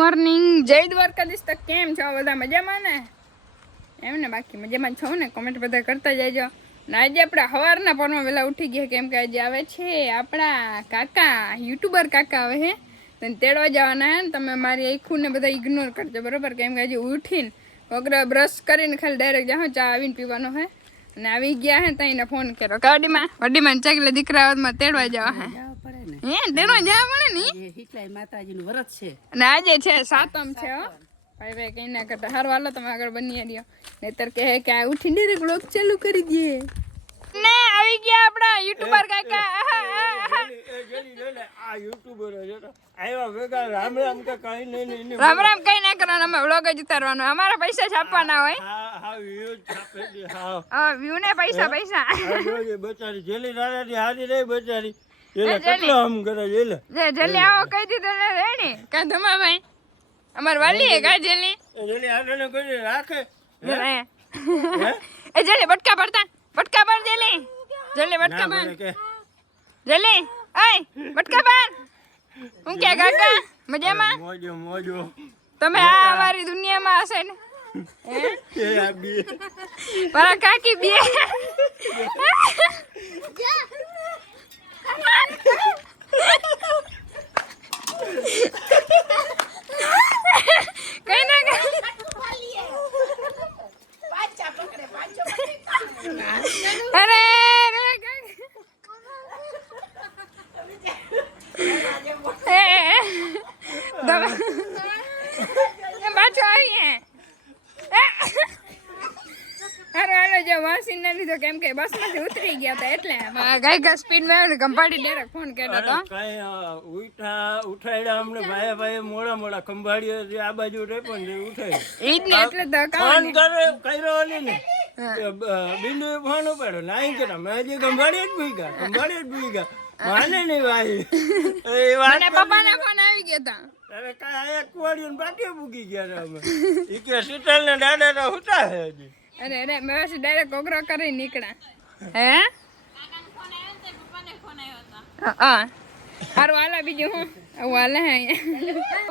Morning, જય દ્વારકાધીશ. તો કેમ છો બધા? મજામાં ને? એમ ને, બાકી મજામાં છો ને? કોમેન્ટ બધા કરતા જજો. ને આજે આપણે સવારના પોરમાં વહેલા ઉઠી ગયા, કેમ કે આજે આવે છે આપણા કાકા, યુટ્યુબર કાકા આવે છે. તો તેડવા જવાના હે ને. તમે મારી આખું ને બધા ઇગ્નોર કરજો, બરોબર? કેમ કે આજે ઉઠીને વગર બ્રશ કરીને ખાલી ડાયરેક્ટ જાઓ, ચા આવીને પીવાનો હે. અને આવી ગયા હે તો એને ફોન કર્યો, વડીમાં ચાકલે દીકરામાં તેડવા જવા હે. હે તેડવા જવા પડે ને, હિકલાઈ માતાજીનું વ્રત છે અને આજે છે સાતમ છે. હો ભાઈ ભાઈ કઈ ના કરતા હારું, હાલો તમે આગળ બની રહ્યો. નહીતર કહે કે આ ઉઠીને ડાયરેક્ટ બ્લોગ ચાલુ કરી દઈએ. ને આવી ગયા આપણા યુટ્યુબર કાકા. આ યુટ્યુબર આવ્યા ભેગા રામ રામ કે કઈ નહીં. રામ રામ કઈ ના કરવાનું, અમે વ્લોગ જ ઉતારવાનો, અમારા પૈસા છાપવાના હોય. હા વ્યૂ છાપે છે. હા હા વ્યૂ ને પૈસા બચારી જેલી દાદાની હારી રહી બચારી. એટલે કેટલો આમ કરે જેલે. જલ્દી આવો કહી દીધું ને રેડી કા ધમા ભાઈ અમાર વાલી હે કા જલ્દી જેલી આને કોઈ રાખે. એ જલ્દી બટકા પડતા બટકા પર જલ્દી બટકા પર જલ્દી આય બટકા પર. હું કે કાકા મજામાં? મોજો તમે આ અમારી દુનિયામાં હશે ને? એ આ બે મારા કાકી બે કઈ ના અરે પાછો આવીએ. હાલો જો વાસી ના લીધો, કેમ કે બસ માંથી ઉતરી ગયા હતા એટલે ગાય સ્પીડ માં આવ્યો ને કંપાડી ડાયરેક્ટ ફોન કર્યો હતો. કઈ ઉઠાડ્યા અમને ભાઈ મોડા ખંભાળીએ આ બાજુ રે પણ ઉઠાડ્યા ઈ જ ને, એટલે તો ફોન કર્યો ને બિંદુ ફોન ઉપાડ્યો નાઈ કર્યા મેં હજી ખંભાળીએ જ ભૂગ્યા માને નહીં ભાઈ. મને પપ્પાના ફોન આવી ગયા હતા. અરે કાંઈ એક કુવાડીને બાકી મૂકી ગયા અમે. ઈ કે શીતલ ને દાદા હુતા છે હજી. અરે મેં ડાયરેક્ટ કોકરો કરી નીકળ્યા. હે સારું હાલા બીજું હું આવું હાલે હે.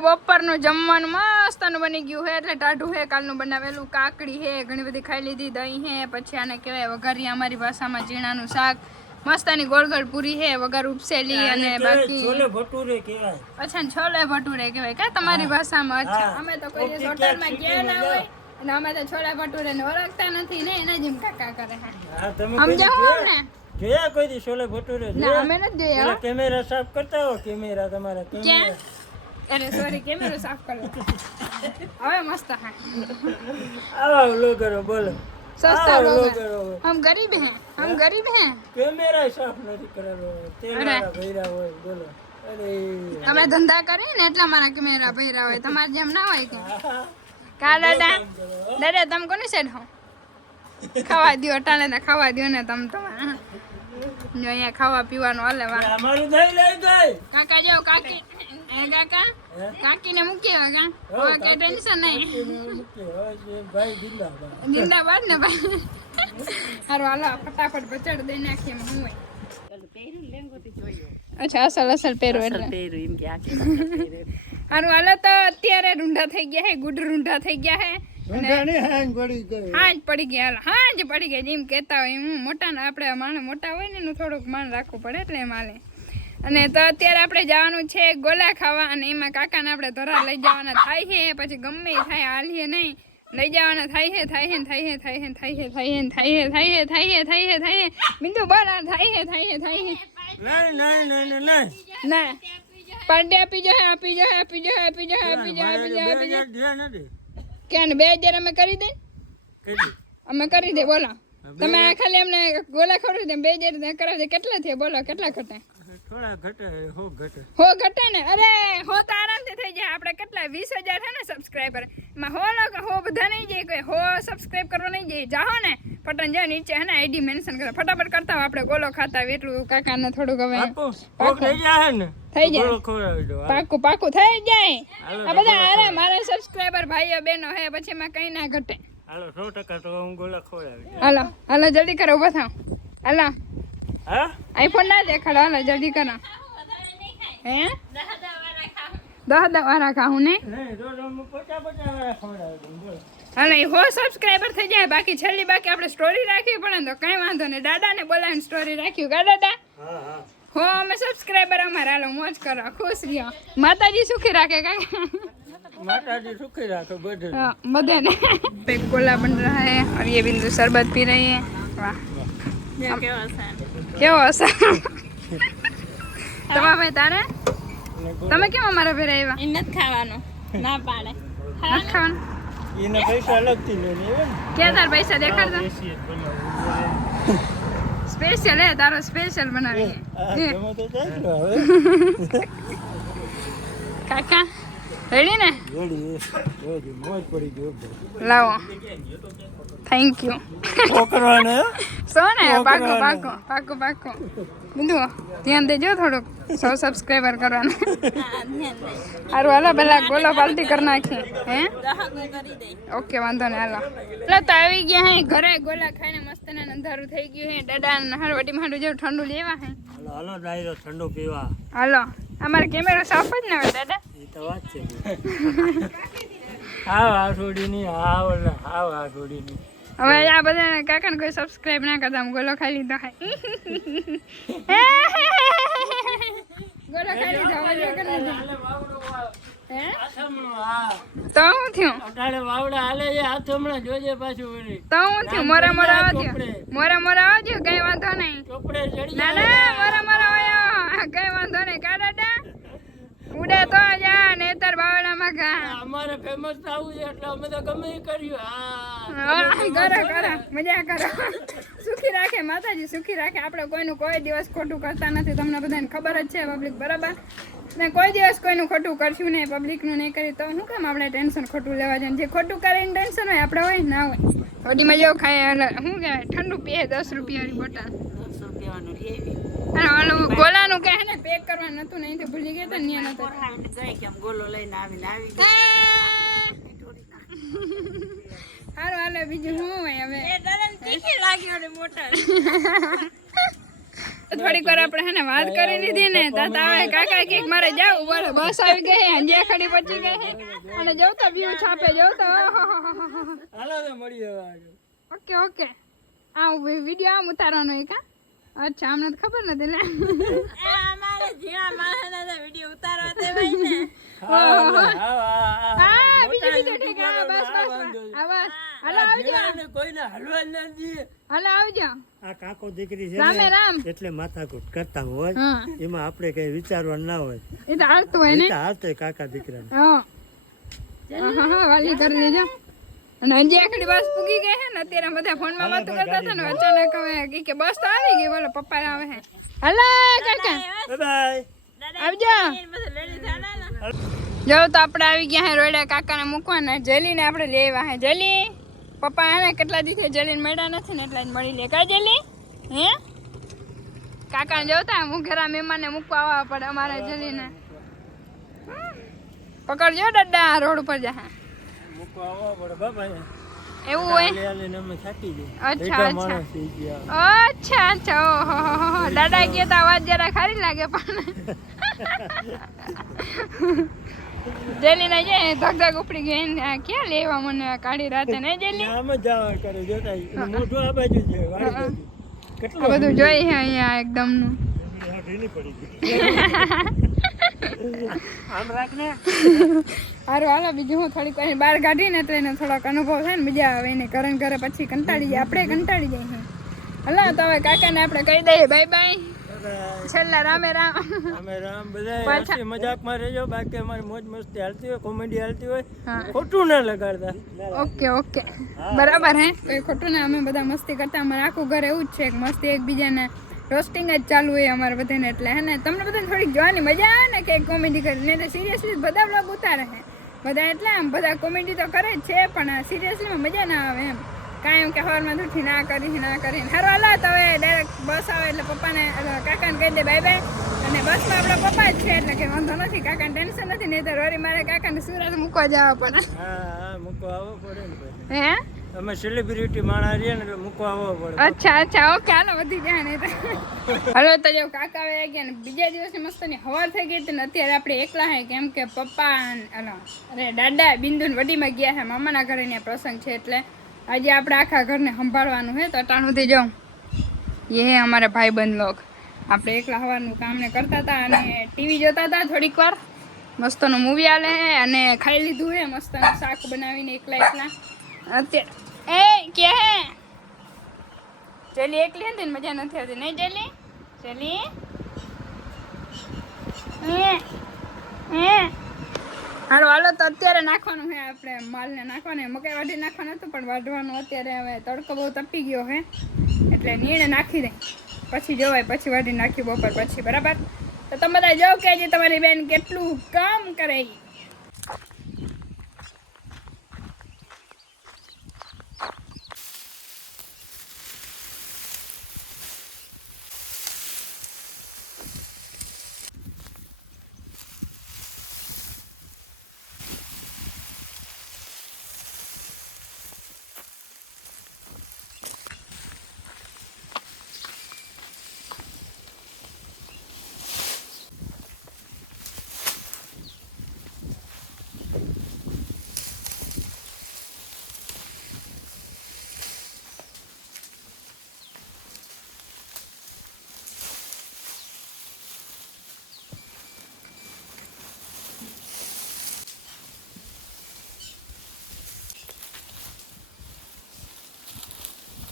બપોરનું જમવાનું મસ્તનું બની ગયું હે, એટલે ટાઢું હે કાલનું બનાવેલું. કાકડી હે ઘણી બધી ખાઈ લીધી, દહીં હે, પછી આને કહેવાય વઘારી અમારી ભાષામાં ઝીણાનું શાક, મસ્તાની ગોળ ગોળ પૂરી હે વગર ઉપસેલી, અને બાકી છોલે ભટુરે કહેવાય. અચ્છા છોલે ભટુરે કહેવાય કા તમારી ભાષામાં? અચ્છા અમે તો કોઈ દિવસ હોટલમાં ગયા ના હોય અને અમે તો છોલે ભટુરે ને ઓળખતા નથી ને, એના જેમ કાકા કરે. હા તમે સમજાવો ને જોયા કોઈ દી છોલે ભટુરે? ના અમે નથી જોયા. કેમેરા સાફ કરતા હો, કેમેરા તમારા ક્યાં? અરે સોરી, કેમેરો સાફ કરો. હવે મસ્ત હા આવા વ્લોગરો બોલો સસ્તા लोग हम गरीब हैं કેમેરા સાફ નથી કરેલો તેરા ભૈરા હોય બોલો. અરે તમે ધંધા કરે ને એટલા મારા કેમેરા ભૈરા હોય, તમારે જેમ ના હોય કે કા દાદા તમે કોની સાઈડ હો? ખાવા દો અટાણે ને ખાવા દો ને તમે તમારે જો અહીંયા ખાવા પીવાનું હાલે. વાહ અમારું દહીં લઈ જાય કાકા જાઓ કાકી કાકીને મૂકી હવે કા હવે કઈ ટેન્શન નહીં. ભાઈ જિંદાબાદ જિંદાબાદ ને ભાઈ. હારું હાલો ફટાફટ બચાડ દઈ નાખીએ. હું હોય અચ્છા અસલ પહેરો એટલે હારું હાલો. તો અત્યારે રૂંઢા થઈ ગયા હે, ગુડ રૂંઢા થઈ ગયા હે. હાંજ પડી ગયા જેમ કેતા હોય હું મોટા આપણે માણસ મોટા હોય ને એનું થોડુંક માન રાખવું પડે એટલે એમ હાલે. અને તો અત્યારે આપણે જવાનું છે ગોલા ખાવા, અને એમાં કાકાને આપણે ધરા લઈ જવાના થાય છે. પછી ગમે થાય હાલીએ નહીં લઈ જવાના થાય છે બિંદુ બોલા થાય છે ના પાર્ટી આપી જાઓ કે 2000 અમે કરી દે અમે કરી દે. બોલો તમે આ ખાલી અમને ગોલા ખવડાવી દે 2000 કરાવી દે. કેટલા થયા બોલો? કેટલા ઘટે? થોડા ઘટે હો ઘટે ને? અરે હો તો આરામથી થઈ જાય. આપણે કેટલા 20,000 છે ને સબસ્ક્રાઈબર, એમાં હો બધા નહીં જાય, કોઈ હો સબસ્ક્રાઈબ કરવા નહીં જાય. જાઓ ને પટન જાઓ નીચે હે ને આઈડી મેન્શન કરો, ફટાફટ કરતા હોય. આપણે ગોલો ખાતા હોય એટલું કાકાને થોડુંક હવે થઈ જાય ને, થઈ જાય પાકું થઈ જાય. આ બધા અરે મારા સબસ્ક્રાઈબર ભાઈઓ બહેનો હે, પછી એમાં કઈ ના ઘટે. હાલો 100% તો હું ગોલા ખવડાવી. હાલો જલ્દી કરો, ઉભા થાવ. હાલો હા આઈફોન ના દેખાડો, હાલો જલ્દી કરો. હે 10 વાળા ખાવું નહીં નહીં તો હું 50 વાળા ખવડાવી દઉં બોલો. અને હો સબસ્ક્રાઈબર થઈ જાય બાકી છેલ્લી બાકી આપણે સ્ટોરી રાખવી પડે ને તો કઈ વાંધો નહીં દાદાને બોલાવીને સ્ટોરી રાખ્યું કા દાદા હા હા હો અમે સબસ્ક્રાઈબર અમારા હાલો મોજ કરો ખુશ રહ્યો માતાજી સુખી રાખે કાકા माताजी सुखी रखे बधे बधे ने पे गोला बन रहा है और ये बिंदु शरबत पी रही है वाह કેવો હશે તમારા ભાઈ તારે તમે કેમ અમારા ઘરે આવ્યા એ નથી ખાવાનું ના પાડે નથી ખાવાનું એને પૈસા અલગથી લેને એમ ક્યાં તાર પૈસા દેખાડ દો સ્પેશિયલ હે તારો સ્પેશિયલ બનાવી તમે તો ચાલો હવે કાકા રેડી ને રેડી મોજ પડી ગયો લાવો થેન્ક યુ છોકરાને સોને પાકો પાકો પાકો પાકો બિંદુ ધ્યાન દેજો થોડુંક 100 સબસ્ક્રાઇબર કરવાનું હારું હાલો પેલા ગોલો પાલટી કરી નાખી હે ઓકે વાંધો ને હાલો એટલે તો આવી ગયા હે ઘરે ગોલા ખાઈને મસ્ત ને અંધારું થઈ ગયું હે દાદા નહરવટી માંડું જેવું ઠંડુ લેવા હે હાલો હાલો ડાયરો ઠંડો પીવા હાલો અમારો કેમેરો સાફ જ ના હોય દાદા એ તો વાત છે આ છોડીની આ છોડીની હવે આ બધા કાકાને કોઈ સબસ્ક્રાઇબ ના કરતા ગોલો ખાઈ લીધો હે ગોલો ખાઈ લીધો હવે કરી લીધો હે તો હું થયું અટાડે વાવડા હાલે છે હાથ હમણાં જોજે પાછું વળી તો હું થયું મોરા મોરા આવજો મોરા મોરા આવજો કઈ વાંધો નહીં ચોપડે ચડી ના ના મોરા મોરા આવ્યો કઈ વાંધો નહીં કા દાદા ઉડે તો જા નેતર બાવડામાં કા અમારે ફેમસ થવું છે એટલે અમે તો ગમે એ કર્યું કરો કરો મજા કરો સુખી રાખે માતાજી સુખી રાખે આપણે કોઈનું કોઈ દિવસ ખોટું કરતા નથી તમને બધાને ખબર જ છે પબ્લિક બરાબર ને કોઈ દિવસ કોઈનું ખોટું કરશું નહીં પબ્લિકનું નહીં કરી તો શું કામ આપણે ટેન્શન ખોટું લેવા જાય જે ખોટું કરીને ટેન્શન હોય આપણે હોય ના હોય વડીમાં જેવું ખાય એટલે શું કહેવાય ઠંડુ પીએ 10 રૂપિયાની બોટલ 10 રૂપિયાનું લેવી અને ઓલું ગોલાનું કહે ને પેક કરવાનું નતું નહીં તો ભૂલી ગયા તા ન્યા નતું ગઈ કેમ ગોલો લઈને આવીને આવી હારું હાલો બીજું શું હોય હવે થોડીક વાર આપણે હે ને વાત કરી લીધી ને તાતા આવે કાકા કે મારે જાવું બોલો બસ આવી ગઈ હંજે ખડી પહોંચી ગઈ અને જોતા વ્યૂ છાપે જોતા હાલો તો મળી હવે ઓકે ઓકે આ વિડિયો આમ ઉતારવાનો છે કા અચ્છા અમને તો ખબર નથી લે અમારે જીણા માણસના વિડિયો ઉતારવા દેવાય ને હા બીજું ઠીક હા બસ બસ હા બસ હાલો આવજો કોઈને હલવા ન દઈએ હાલો આવજો આ કાકો દીકરી છે રામે રામ એટલે માથાકૂટ કરતા હોય હા એમાં આપણે કઈ વિચારવાનું ના હોય એ તો હાલતું હોય ને હાલતો કાકા દીકરાને હા હા વાલી કરી લેજો અને હજી આખડી બસ પૂગી ગઈ હે ને અત્યારે બધા ફોનમાં વાતો કરતા હતા ને અચાનક હવે કે બસ તો આવી ગઈ બોલો પપ્પા આવે હે હાલો કાકા બાય આવજો જો તો આપણે આવી ગયા હે રોડા કાકાને મૂકવાના જલીને આપણે લેવા હે જલી પપ્પા આને કેટલા દિવસે જલીને મળ્યા નથી ને એટલા જ મળી લે કા જલી હે કાકાને જોતા હું ઘરા મહેમાનને મૂકવા આવવા પડે અમારે જલીને પકડજો દાદા રોડ ઉપર જા એવું હોય અચ્છા અચ્છા અચ્છા ઓહો દાદા ગયા તો અવાજ જરા ખારી લાગે પણ જેલી ના જાય ધક ધક ઉપડી ગઈ ને ક્યાં લેવા મને કાઢી રાતે નહીં જેલી આમ જ જાવા કરે જોતા મોઢું આ બાજુ છે આ બધું જોઈ છે અહીંયા એકદમ નું આમ રાખ ને હારું હાલો બીજું હું થોડીક વાર બહાર કાઢીને તો એને થોડોક અનુભવ થાય ને મજા આવે એને ઘરે ઘરે પછી કંટાળી જાય આપણે કંટાળી જાય હલો તો હવે કાકાને આપણે કહી દઈએ બાય બાય છેલ્લા રામે રામ અમે રામ બધા હસી મજાકમાં રહેજો બાકી અમારી મોજ મસ્તી હાલતી હોય કોમેડી હાલતી હોય ખોટું ના લગાડતા ઓકે ઓકે બરાબર હે કોઈ ખોટું ના અમે બધા મસ્તી કરતા અમારે આખું ઘર એવું જ છે કે મસ્તી એકબીજાને રોસ્ટિંગ જ ચાલુ હોય અમારે બધાને એટલે હે ને તમને બધાને થોડીક જોવાની મજા આવે ને કે કોમેડી કરી ને સિરિયસલી બધા બ્લોગ ઉતારે છે બધા એટલે આમ બધા કોમેડી તો કરે જ છે પણ સિરિયસલીમાં મજા ના આવે એમ કાંઈ એમ કે સવારમાં ઉઠી ના કરીને હારો હાલા તો હવે ડાયરેક્ટ બસ આવે એટલે પપ્પાને કાકાને કહી દે બાય બાય અને બસમાં આપણા પપ્પા જ છે એટલે કે વાંધો નથી કાકાને ટેન્શન નથી નહીં તો રોરી મારે કાકાને સુરત મૂકવા જવા પડે હા મૂકવા આવવો પડે ને હે અમે સેલિબ્રિટી માણસ રહીએ ને એટલે મૂકવા આવવો પડે. અચ્છા અચ્છા ઓકે હાલો વધી જાય ને હલો તો જો કાકા આવી ગયા ને બીજા દિવસે મસ્તની હવાર થઈ ગઈ હતી ને અત્યારે આપણે એકલા હે કેમ કે પપ્પા અરે દાદા બિંદુ ને વડીમાં ગયા હે મામાના ઘરે ને પ્રસંગ છે એટલે આજે આપણે આખા ઘરને સંભાળવાનું છે તો અટાણ સુધી જાઉં એ હે અમારા ભાઈબંધ લોગ આપણે એકલા હવારનું કામ ને કરતા હતા અને ટીવી જોતા હતા થોડીક વાર મસ્તનું મૂવી આલે હે અને ખાઈ લીધું હે મસ્તનું શાક બનાવીને એકલા એકલા અત્યારે એ કે હે જેલી એકલી હતી ને મજા નથી આવતી નહીં જેલી જેલી હાલો હાલો તો અત્યારે નાખવાનું છે આપણે માલને નાખવાનું મકાઈ વાઢી નાખવાનું હતું પણ વાઢવાનું અત્યારે હવે તડકો બહુ તપી ગયો છે એટલે નીણે નાખી દે પછી જોવાય પછી વાઢી નાખી બપોર પછી બરાબર તો તમે બધા જો કે હજી તમારી બેન કેટલું કામ કરે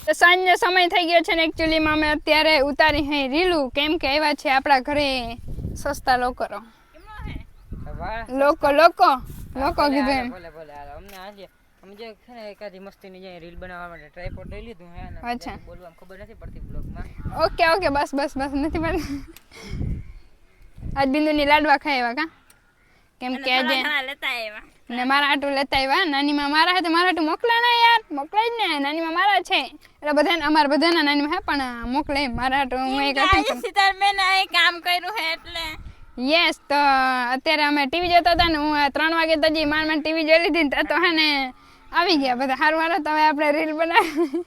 તો સાંજનો સમય થઈ ગયો છે ને એકચ્યુઅલીમાં અમે અત્યારે ઉતારી હે રીલું કેમ કે આવ્યા છે આપણા ઘરે સસ્તા લોકો કીધું એમ અમને આજે અમે જે છે ને એકાદી મસ્તીની જે રીલ બનાવવા માટે ટ્રાયપોડ લઈ લીધું હે અને અચ્છા બોલવામાં ખબર નથી પડતી બ્લોગમાં ઓકે ઓકે બસ નથી પડતી આજ બિંદુની લાડવા ખાય કા કેમ કે આજે લેતા આવ્યા ને મારા આટું લેતા આવ્યા નાનીમાં મારા હાથે મારા આટું મોકલા ને યાર મોકલાય જ ને નાનીમાં મારા છે એટલે બધાને અમારા બધાના નાનીમાં હે પણ મોકલે મારા હાટું હું એક સીતાર મેં આ કામ કર્યું હે એટલે યસ તો અત્યારે અમે ટીવી જોતા હતા ને હું 3 વાગે તો હજી માંડ ટીવી જોઈ લીધી ને તો હે ને આવી ગયા બધા હારું હાલો તો હવે આપણે રીલ બનાવી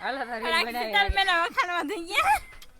હાલો રીલ બનાવી સીતાર મેં વખાણવા થઈ ગયા